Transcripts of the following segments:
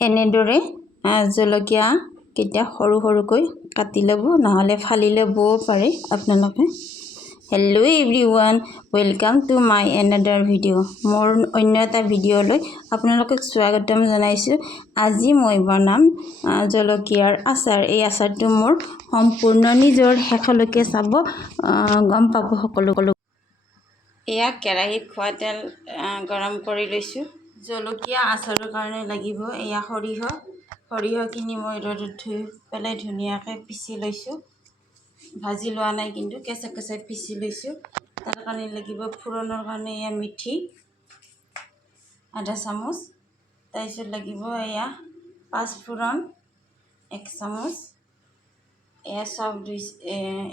এনেদৰে জলকীয়া কেইটা সৰু সৰুকৈ কাটি ল'ব, নহ'লে ফালি ল'বও পাৰে আপোনালোকে। Hello' everyone, welcome to my another video'. মোৰ অন্য এটা ভিডিঅ'লৈ আপোনালোকক স্বাগতম জনাইছোঁ। আজি মই বনাম জলকীয়াৰ আচাৰ। এই আচাৰটো মোৰ সম্পূৰ্ণ নিজৰ শেষলৈকে চাব, গম পাব সকলো। এয়া কেৰাহীত খোৱা তেল গৰম কৰি লৈছোঁ। জলকীয়া আচাৰৰ কাৰণে লাগিব এয়া সৰিয়হখিনি মই ৰ'দত ধুই পেলাই ধুনীয়াকৈ পিচি লৈছোঁ। ভাজি লোৱা নাই, কিন্তু কেঁচা কেঁচাই পিচি লৈছোঁ। তাৰ কাৰণে লাগিব ফোড়নৰ কাৰণে এয়া মেথি আধা চামুচ, তাৰপিছত লাগিব এয়া পাঁচফোৰণ 1 চামুচ, এয়া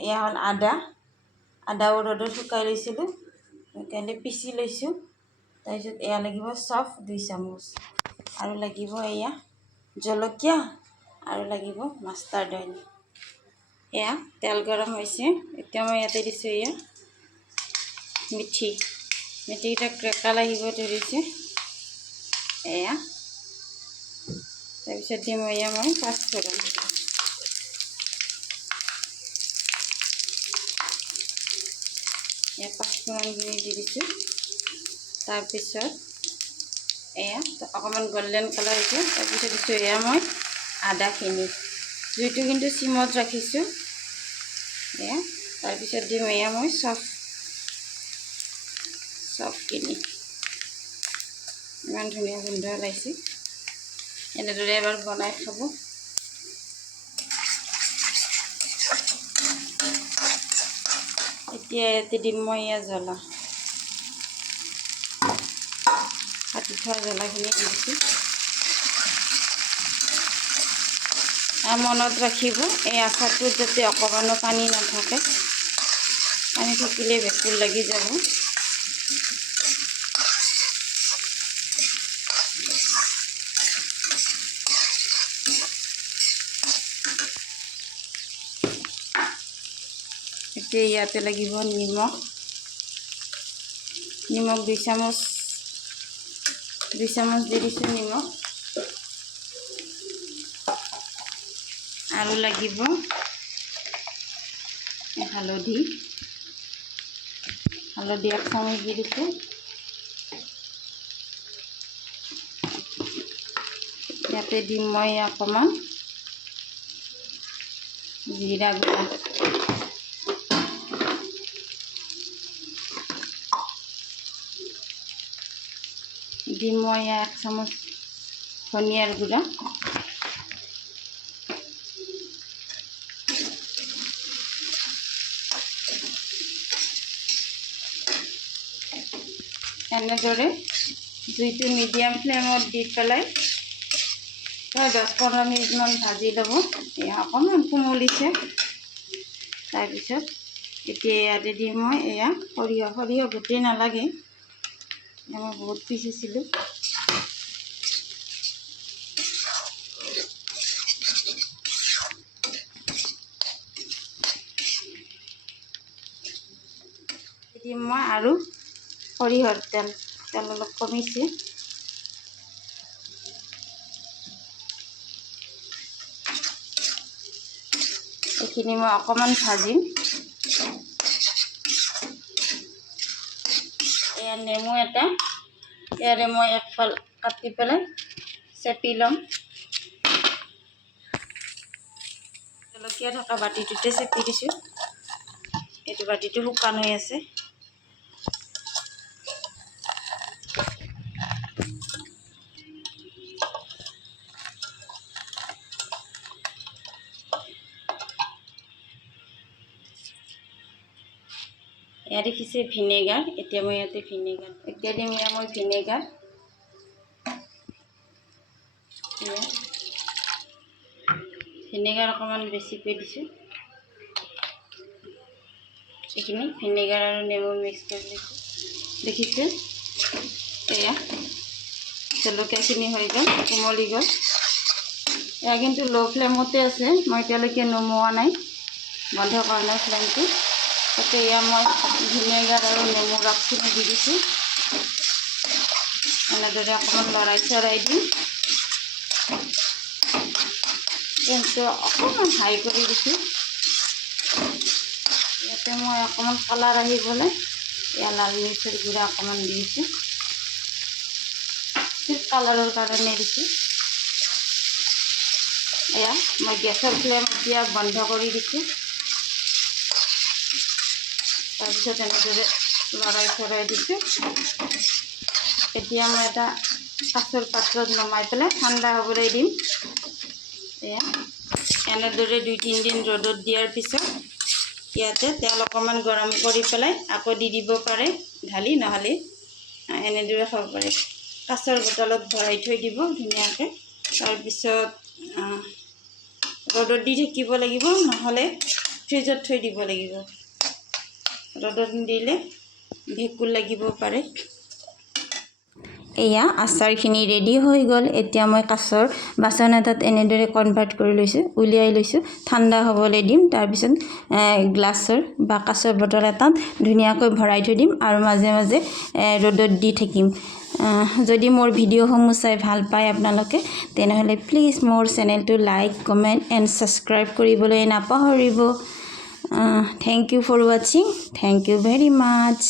এয়া হ'ল আদাও ৰ'দত শুকাই লৈছিলোঁ, শুকাই পিচি লৈছোঁ। তাৰপিছত এয়া লাগিব চফ 2 চামুচ, আৰু লাগিব এয়া জলকীয়া, আৰু লাগিব মাষ্টাৰ্ড অইল। এয়া তেল গৰম হৈছে, এতিয়া মই ইয়াতে দিছোঁ এয়া মেথিকেইটা ক্ৰেকাল আহিব ধৰিছে। এয়া তাৰপিছত দিম এয়া মই পাঁচফোৰণ। এয়া পাঁচফোৰণখিনি দি দিছোঁ। তাৰপিছত এয়া অকণমান গল্ডেন কালাৰ হৈছে। তাৰপিছত দিছোঁ এয়া মই আদাখিনি, জুইটো কিন্তু চিমত ৰাখিছোঁ। এয়া তাৰপিছত দিম এয়া মই চফখিনি। ইমান ধুনীয়া গোন্ধ ওলাইছে, এনেদৰে এবাৰ বনাই খাব। এতিয়া ইয়াতে দিম মই এয়া জ্বলা, কাটি থোৱা জ্বলাখিনি দি দিছোঁ। মনত ৰাখিব এই আচাৰটোত যাতে অকণমানো পানী নাথাকে, পানী থাকিলে ভেঁকুৰ লাগি যাব। এতিয়া ইয়াতে লাগিব নিমখ 2 চামুচ দি দিছোঁ নিমখ, আৰু লাগিব হালধি 1 চামুচ দি দিছোঁ। ইয়াতে দিম মই অকণমান জিৰা গুড়া, দিম মই 1 চামুচ ধনিয়াৰ গুড়া, এনেদৰে জুইটো মিডিয়াম ফ্লেমত দি পেলাই প্ৰায় 10-15 মিনিটমান ভাজি ল'ব। এয়া অকণমান কোমলিছে। তাৰপিছত এতিয়া ইয়াতে দিম মই এয়া সৰিয়হ গোটেই নালাগে, মই বহুত পিচিছিলোঁ। দিম মই আৰু সৰিয়হৰ তেল অলপ কমিছে। এইখিনি মই অকণমান ভাজিম। এয়া নেমু এটা, ইয়াৰে মই একফাল কাটি পেলাই চেপি ল'ম। জলকীয়া থকা বাতিটোতে চেপি দিছোঁ। এইটো বাতিটো শুকান হৈ আছে। এয়া দেখিছে ভিনেগাৰ, এতিয়া মই ইয়াতে এতিয়া দিম এয়া মই ভিনেগাৰ, অকণমান বেছিকৈ দিছোঁ। এইখিনি ভিনেগাৰ আৰু নেমু মিক্স কৰি দিছোঁ। দেখিছে এয়া জলকীয়াখিনি হৈ গ'ল, কোমলি গ'ল। এয়া কিন্তু ল' ফ্লেমতে আছে, মই এতিয়ালৈকে নুমুওৱা নাই, বন্ধ কৰা নাই ফ্লেমটো। তাতে এয়া মই ভিনেগাৰ আৰু নেমু ৰসখিনি দি দিছোঁ। এনেদৰে অকণমান লৰাই চৰাই দিম। ফ্লেমটো অকণমান হাই কৰি দিছোঁ ইয়াতে মই অকণমান কালাৰ আহিবলৈ এয়া লাল মিৰ্চৰ গুড়া অকণমান দিছোঁ ঠিক কালাৰৰ কাৰণে দিছোঁ এয়া মই গেছৰ ফ্লেম এতিয়া বন্ধ কৰি দিছোঁ তাৰপিছত এনেদৰে লৰাই দিছোঁ এতিয়া মই এটা কাঁচৰ পাত্ৰত নমাই পেলাই ঠাণ্ডা হ'বলৈ দিম এয়া এনেদৰে 2-3 দিন ৰ'দত দিয়াৰ পিছত ইয়াতে তেল অকণমান গৰম কৰি পেলাই আকৌ দি দিব পাৰে ঢালি নহ'লে এনেদৰে খাব পাৰে কাঁচৰ বটলত ভৰাই থৈ দিব ধুনীয়াকৈ তাৰপিছত ৰ'দত দি থাকিব লাগিব নহ'লে ফ্ৰিজত থৈ দিব লাগিব ৰ'দত দিলে ভেঁকুৰ লাগিব পাৰে এয়া আচাৰখিনি ৰেডি হৈ গ'ল এতিয়া মই কাঁচৰ বাচন এটাত এনেদৰে কনভাৰ্ট কৰি লৈছোঁ উলিয়াই লৈছোঁ ঠাণ্ডা হ'বলৈ দিম তাৰপিছত গ্লাছৰ বা কাঁচৰ বটল এটাত ধুনীয়াকৈ ভৰাই থৈ দিম আৰু মাজে মাজে ৰ'দত দি থাকিম যদি মোৰ ভিডিঅ'সমূহ চাই ভাল পায় আপোনালোকে তেনেহ'লে প্লিজ মোৰ চেনেলটো লাইক কমেণ্ট এণ্ড ছাবস্ক্ৰাইব কৰিবলৈ নাপাহৰিব থ্যাংক ইউ ফৰ ৱাচিং থ্যাংক ইউ ভেৰি মাছ